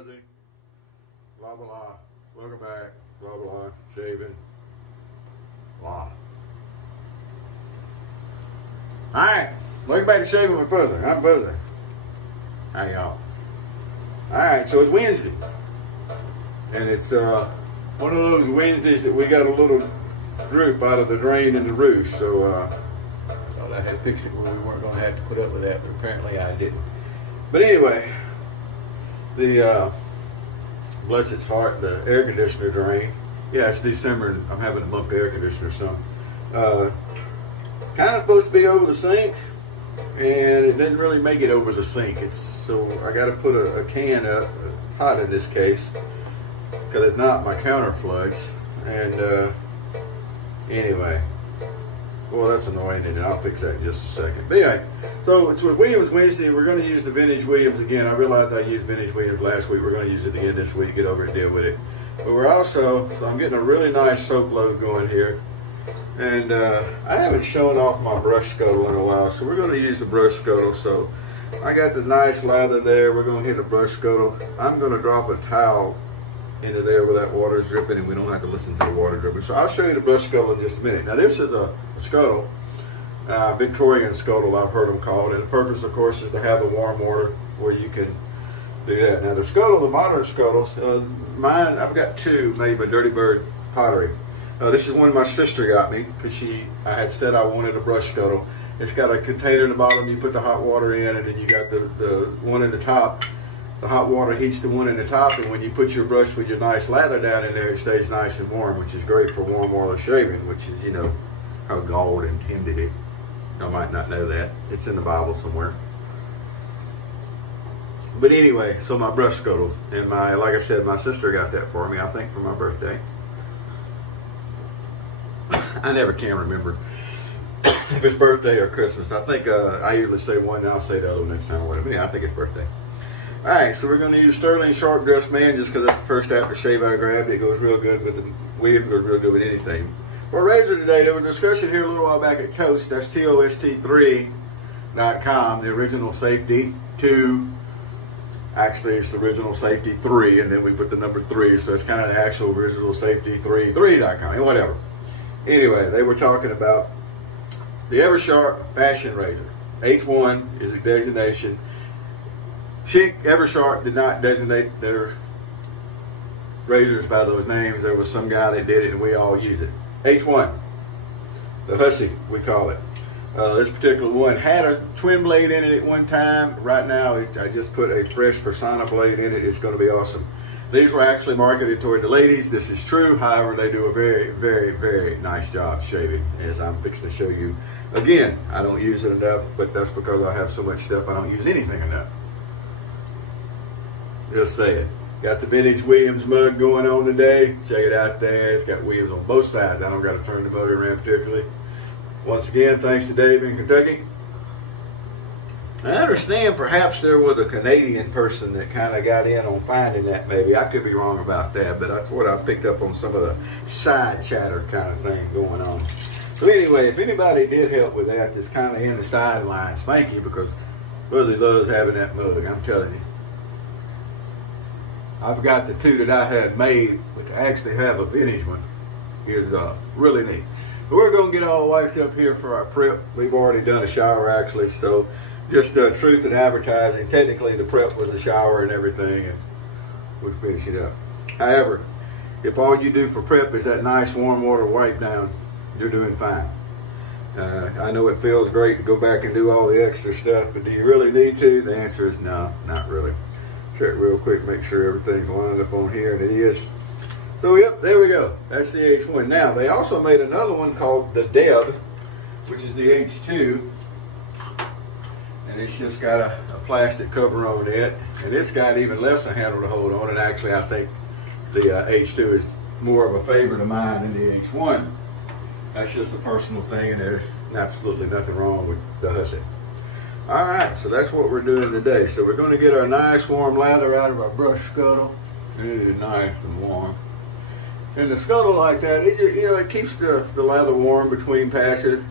fuzzy, blah blah blah, welcome back, blah blah, shaving, blah. Alright, welcome back to Shaving with Fuzzy. I'm Fuzzy. How y'all? Alright, so it's Wednesday. And it's one of those Wednesdays that we got a little droop out of the drain in the roof, so I thought I had fixed it where we weren't going to have to put up with that, but apparently I didn't. But anyway, the bless its heart, the air conditioner drain. Yeah, it's December and I'm having to bump the air conditioner some. Kind of supposed to be over the sink, and it didn't really make it over the sink. So I got to put a can up, hot in this case, because if not, my counter floods. And anyway, well, that's annoying, and I'll fix that in just a second. But anyway, so it's with Williams Wednesday. We're going to use the vintage Williams again. I realized I used vintage Williams last week. We're going to use it again this week, get over it, deal with it. But we're also, so I'm getting a really nice soap load going here. And I haven't shown off my brush scuttle in a while, so we're going to use the brush scuttle. So I got the nice lather there. We're going to hit a brush scuttle. I'm going to drop a towel into there where that water is dripping, and we don't have to listen to the water dripping. So I'll show you the brush scuttle in just a minute. Now this is a scuttle, Victorian scuttle I've heard them called, and the purpose of course is to have a warm water where you can do that. Now the scuttle, the modern scuttles, mine, I've got two made by Dirty Bird Pottery. This is one my sister got me because I had said I wanted a brush scuttle. It's got a container in the bottom, you put the hot water in, and then you got the one in the top. The hot water heats the one in the top, and when you put your brush with your nice lather down in there, it stays nice and warm, which is great for warm water shaving, which is, you know, how God intended it. I might not know that. It's in the Bible somewhere. But anyway, so my brush scuttles, and like I said, my sister got that for me, I think for my birthday. I never can remember if it's birthday or Christmas. I think I usually say one, and I'll say the other next time or whatever. Yeah, I think it's birthday. All right, so we're going to use Sterling Sharp Dressed Man just because that's the first aftershave I grabbed. It goes real good with the weave, it goes real good with anything. For razor today, there was a discussion here a little while back at Toast. That's TOST3.com, the original safety 2. Actually, it's the original safety 3, and then we put the number 3, so it's kind of the actual original safety 3.com, whatever. Anyway, they were talking about the Eversharp Fashion Razor. H-1 is a designation. Eversharp did not designate their razors by those names. There was some guy that did it, and we all use it. H-1, the hussy, we call it. This particular one had a twin blade in it at one time. Right now, I just put a fresh Persona blade in it. It's going to be awesome. These were actually marketed toward the ladies. This is true. However, they do a very, very, very nice job shaving, as I'm fixing to show you. Again, I don't use it enough, but that's because I have so much stuff I don't use anything enough. Just saying. Got the vintage Williams mug going on today. Check it out there. It's got Williams on both sides. I don't got to turn the mug around particularly. Once again, thanks to Dave in Kentucky. I understand perhaps there was a Canadian person that kind of got in on finding that, maybe. I could be wrong about that, but that's what I picked up on some of the side chatter kind of thing going on. So anyway, if anybody did help with that, that's kind of in the sidelines, thank you, because Fuzzy loves having that mug, I'm telling you. I forgot the two that I had made, which I actually have a vintage one, is really neat. But we're going to get all wiped up here for our prep. We've already done a shower, actually, so just truth in advertising. Technically, the prep was a shower and everything, and we'll finish it up. However, if all you do for prep is that nice warm water wipe down, you're doing fine. I know it feels great to go back and do all the extra stuff, but do you really need to? The answer is no, not really. Check real quick, make sure everything's lined up on here, and it is. So, yep, there we go. That's the H-1. Now, they also made another one called the Deb, which is the H-2. And it's just got a plastic cover on it, and it's got even less a handle to hold on. And actually, I think the H2 is more of a favorite of mine than the H1. That's just a personal thing, and there's absolutely nothing wrong with the hussy. All right, so that's what we're doing today. So we're going to get our nice warm lather out of our brush scuttle. It is nice and warm. And the scuttle like that, it just, you know, it keeps the lather warm between passes.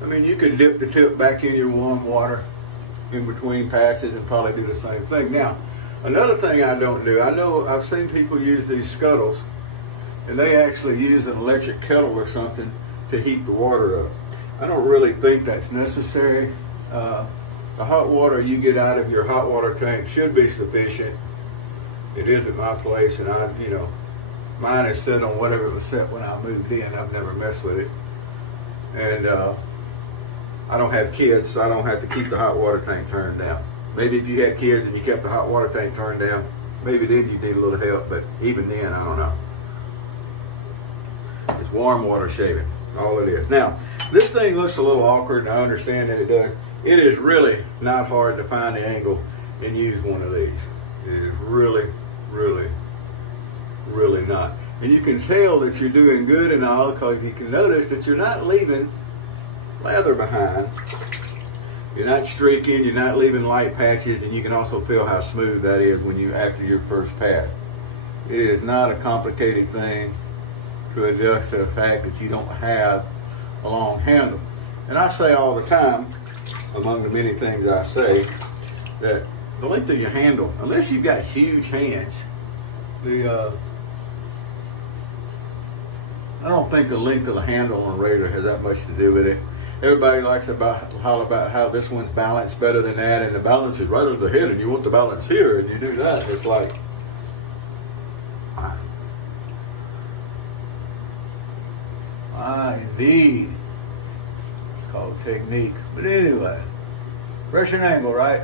I mean, you could dip the tip back in your warm water in between passes and probably do the same thing. Now, Another thing I don't do, I know I've seen people use these scuttles, and they actually use an electric kettle or something to heat the water up. I don't really think that's necessary. The hot water you get out of your hot water tank should be sufficient. It is at my place, and mine is set on whatever it was set when I moved in. I've never messed with it. And I don't have kids, so I don't have to keep the hot water tank turned down. Maybe if you had kids and you kept the hot water tank turned down, maybe then you need a little help, but even then, I don't know. It's warm water shaving, all it is. Now, this thing looks a little awkward, and I understand that it does. It is really not hard to find the angle and use one of these. It is really, really, really not. And you can tell that you're doing good and all, because you can notice that you're not leaving lather behind. You're not streaking, you're not leaving light patches, and you can also feel how smooth that is when you after your first pass. It is not a complicated thing to adjust to the fact that you don't have a long handle. And I say all the time, among the many things I say, that the length of your handle, unless you've got huge hands, I don't think the length of the handle on a razor has that much to do with it. Everybody likes to holler about how this one's balanced better than that, and the balance is right under the head, and you want the balance here, and you do that. It's like, indeed. It's called technique. But anyway, pressure and angle, right?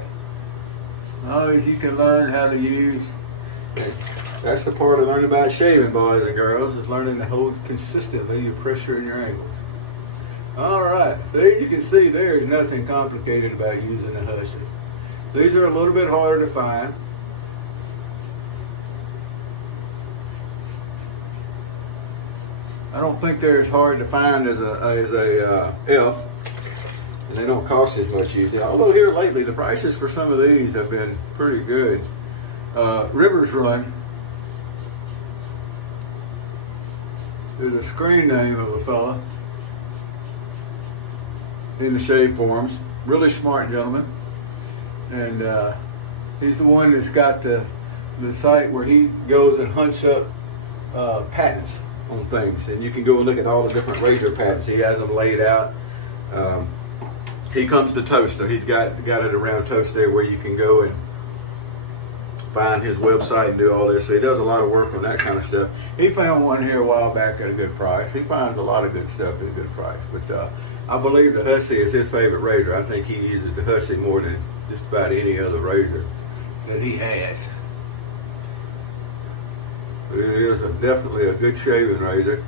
Always you can learn how to use. That's the part of learning about shaving, boys and girls, is learning to hold consistently your pressure and your angles. All right, see, you can see there's nothing complicated about using a hussy. These are a little bit harder to find. I don't think they're as hard to find as a F, and they don't cost as much usually. Although here lately, the prices for some of these have been pretty good. Rivers Run is a screen name of a fella in the shave forums. Really smart gentleman, and he's the one that's got the site where he goes and hunts up patents on things, and you can go and look at all the different razor patents. He has them laid out. He comes to Toast, so he's got it around Toast there where you can go and find his website and do all this. So he does a lot of work on that kind of stuff. He found one here a while back at a good price. He finds a lot of good stuff at a good price. But I believe the Hussy is his favorite razor. I think he uses the Hussy more than just about any other razor that he has. It is definitely a good shaving razor.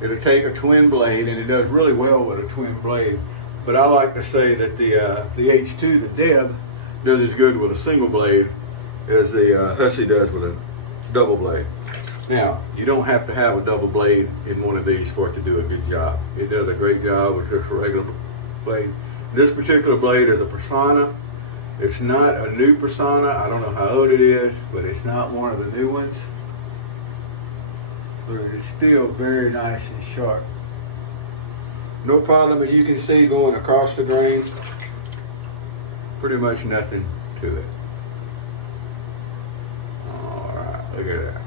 It'll take a twin blade, and it does really well with a twin blade. But I like to say that the H-2, the Deb, does as good with a single blade as the Hussy does with a double blade. Now, you don't have to have a double blade in one of these for it to do a good job. It does a great job with just a regular blade. This particular blade is a Persona. It's not a new Persona. I don't know how old it is, but it's not one of the new ones. But it is still very nice and sharp. No problem, as you can see, going across the grain. Pretty much nothing to it. All right, look at that.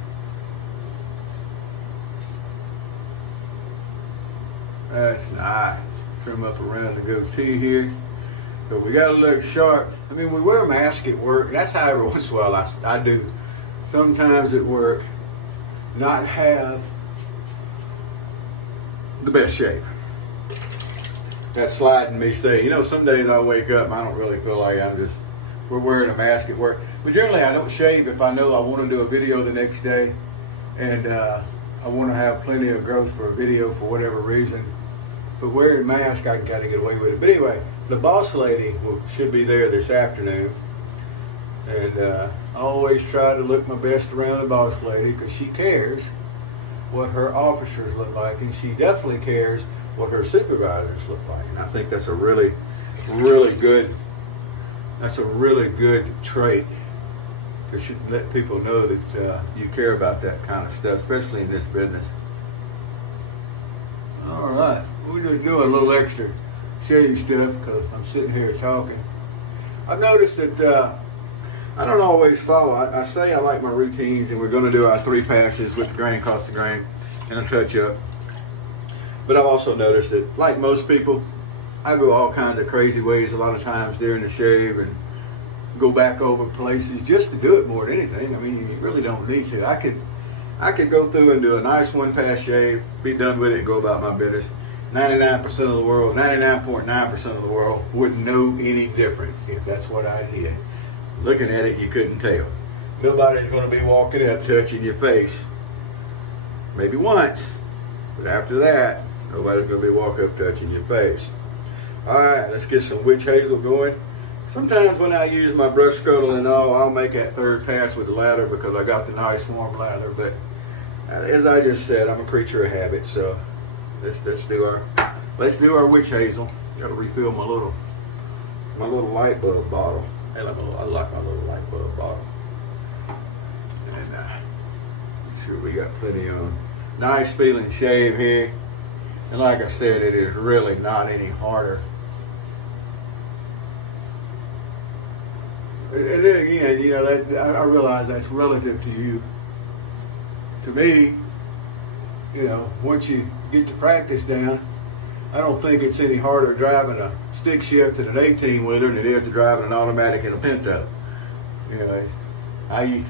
That's nice. Trim up around the goatee here. But we gotta look sharp. I mean, we wear a mask at work. That's how every once in a while I do. Sometimes at work, not have the best shave. That's sliding me say, you know, some days I wake up and I don't really feel like we're wearing a mask at work. But generally I don't shave if I know I want to do a video the next day, and I want to have plenty of growth for a video for whatever reason. But wearing a mask, I can kind of get away with it. But anyway, the boss lady should be there this afternoon. And I always try to look my best around the boss lady, because she cares what her officers look like, and she definitely cares what her supervisors look like. And I think that's a really, really good, trait. You should let people know that you care about that kind of stuff, especially in this business. All right, we're just doing a little extra shave stuff because I'm sitting here talking. I've noticed that I don't always follow. I say I like my routines, and we're going to do our 3 passes with the grain across the grain and a touch up. But I've also noticed that, like most people, I go all kinds of crazy ways a lot of times during the shave and go back over places just to do it more than anything. I mean, you really don't need to. I could go through and do a nice 1-pass shave, be done with it, and go about my business. 99% of the world, 99.9% of the world wouldn't know any different if that's what I did. Looking at it, you couldn't tell. Nobody's going to be walking up touching your face. Maybe once, but after that, nobody's going to be walking up touching your face. All right, let's get some witch hazel going. Sometimes when I use my brush scuttle and all, I'll make that 3rd pass with the lather because I got the nice warm lather. But as I just said, I'm a creature of habit, so let's do our witch hazel. Got to refill my little light bulb bottle. I like my little light bulb bottle. And make sure we got plenty on. Nice feeling shave here. And like I said, it is really not any harder. And then again, you know, I realize that's relative to you. To me, you know, once you get the practice down, I don't think it's any harder driving a stick shift in an 18-wheeler than it is to driving an automatic in a Pinto. You know, I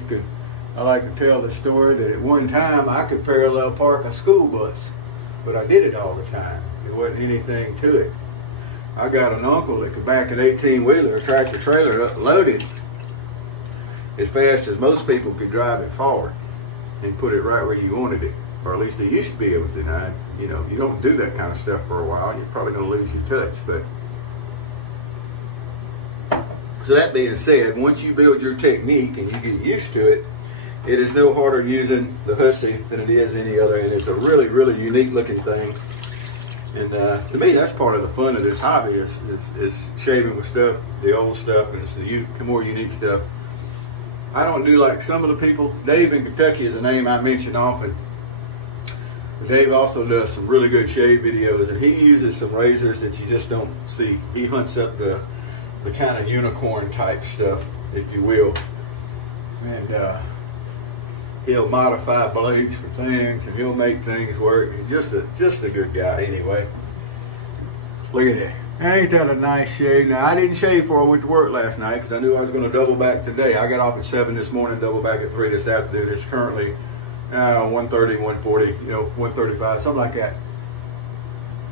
like to tell the story that at one time I could parallel park a school bus, but I did it all the time. There wasn't anything to it. I got an uncle that could back an 18-wheeler, a tractor trailer up loaded as fast as most people could drive it forward and put it right where you wanted it. Or at least they used to be able to. Now, you know, you don't do that kind of stuff for a while, you're probably going to lose your touch. But so that being said, once you build your technique and you get used to it, it is no harder using the hussy than it is any other, and it's a really, really unique looking thing. And to me, that's part of the fun of this hobby is shaving with stuff, the old stuff, and it's the more unique stuff. I don't do like some of the people. Dave in Kentucky is a name I mention often. Dave also does some really good shave videos, and he uses some razors that you just don't see. He hunts up the kind of unicorn type stuff, if you will. And he'll modify blades for things, and he'll make things work. He's just a good guy anyway. Look at that. Ain't that a nice shave? Now, I didn't shave before I went to work last night because I knew I was going to double back today. I got off at 7 this morning, double back at 3 this afternoon. It's currently 1:30, 1:40, you know, 1:35, something like that.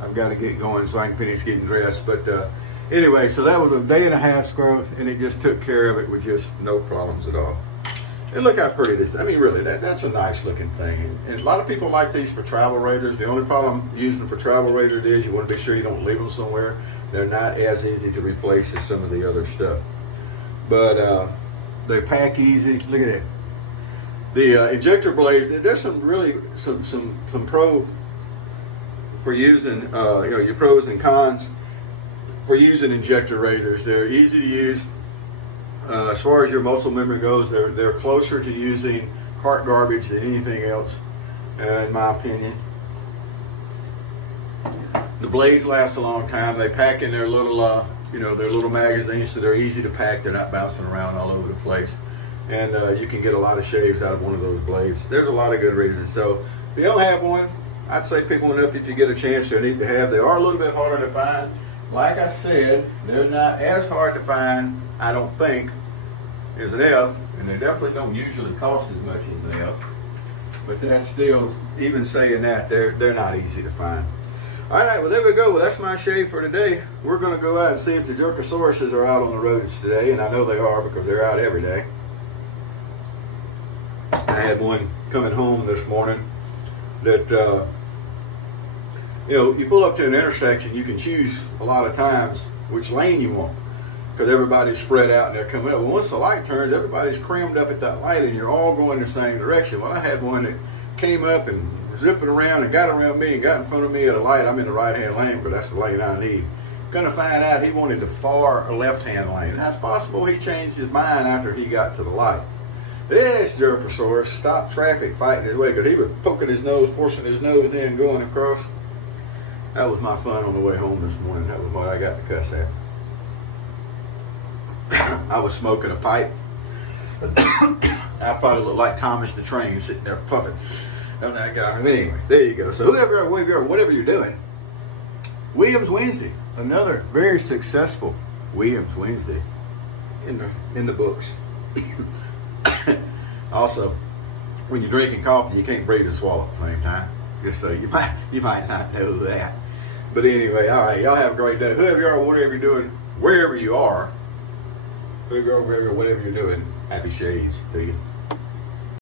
I've got to get going so I can finish getting dressed. But anyway, so that was a 1.5 growth, and it just took care of it with just no problems at all. And look how pretty this is. I mean, really, that's a nice looking thing. And a lot of people like these for travel razors. The only problem using them for travel razors is you want to be sure you don't leave them somewhere. They're not as easy to replace as some of the other stuff. But they pack easy. Look at it. The injector blades, there's some really, some pro for using, you know, your pros and cons for using injector razors. They're easy to use. As far as your muscle memory goes, they're closer to using cart garbage than anything else, in my opinion. The blades last a long time. They pack in their little, you know, their little magazines, so they're easy to pack. They're not bouncing around all over the place. And you can get a lot of shaves out of one of those blades. There's a lot of good reasons. So if you don't have one, I'd say pick one up if you get a chance. They're neat to have. They are a little bit harder to find. Like I said, they're not as hard to find, I don't think, as an F, and they definitely don't usually cost as much as an F. But that's still, even saying that, they're not easy to find. All right, well, there we go. Well, that's my shave for today. We're going to go out and see if the Jerkosauruses are out on the roads today, and I know they are because they're out every day. I had one coming home this morning that, you know, you pull up to an intersection, you can choose a lot of times which lane you want because everybody's spread out and they're coming up. Well, once the light turns, everybody's crammed up at that light and you're all going the same direction. Well, I had one that came up and zipping around and got around me and got in front of me at a light. I'm in the right-hand lane, but that's the lane I need. Gonna find out he wanted the far left-hand lane. That's possible he changed his mind after he got to the light. This Jerkosaurus stopped traffic fighting his way because he was poking his nose, forcing his nose in, going across. That was my fun on the way home this morning. That was what I got to cuss at. I was smoking a pipe. I probably looked like Thomas the Train sitting there puffing on that guy. But anyway, there you go. So whatever you're doing, Williams Wednesday, another very successful Williams Wednesday in the books. Also, when you're drinking coffee, you can't breathe and swallow at the same time. Just so you might not know that. But anyway, all right, y'all have a great day. Whoever you are, whatever you're doing, wherever you are, whoever you are, whatever you're doing, happy shades to you.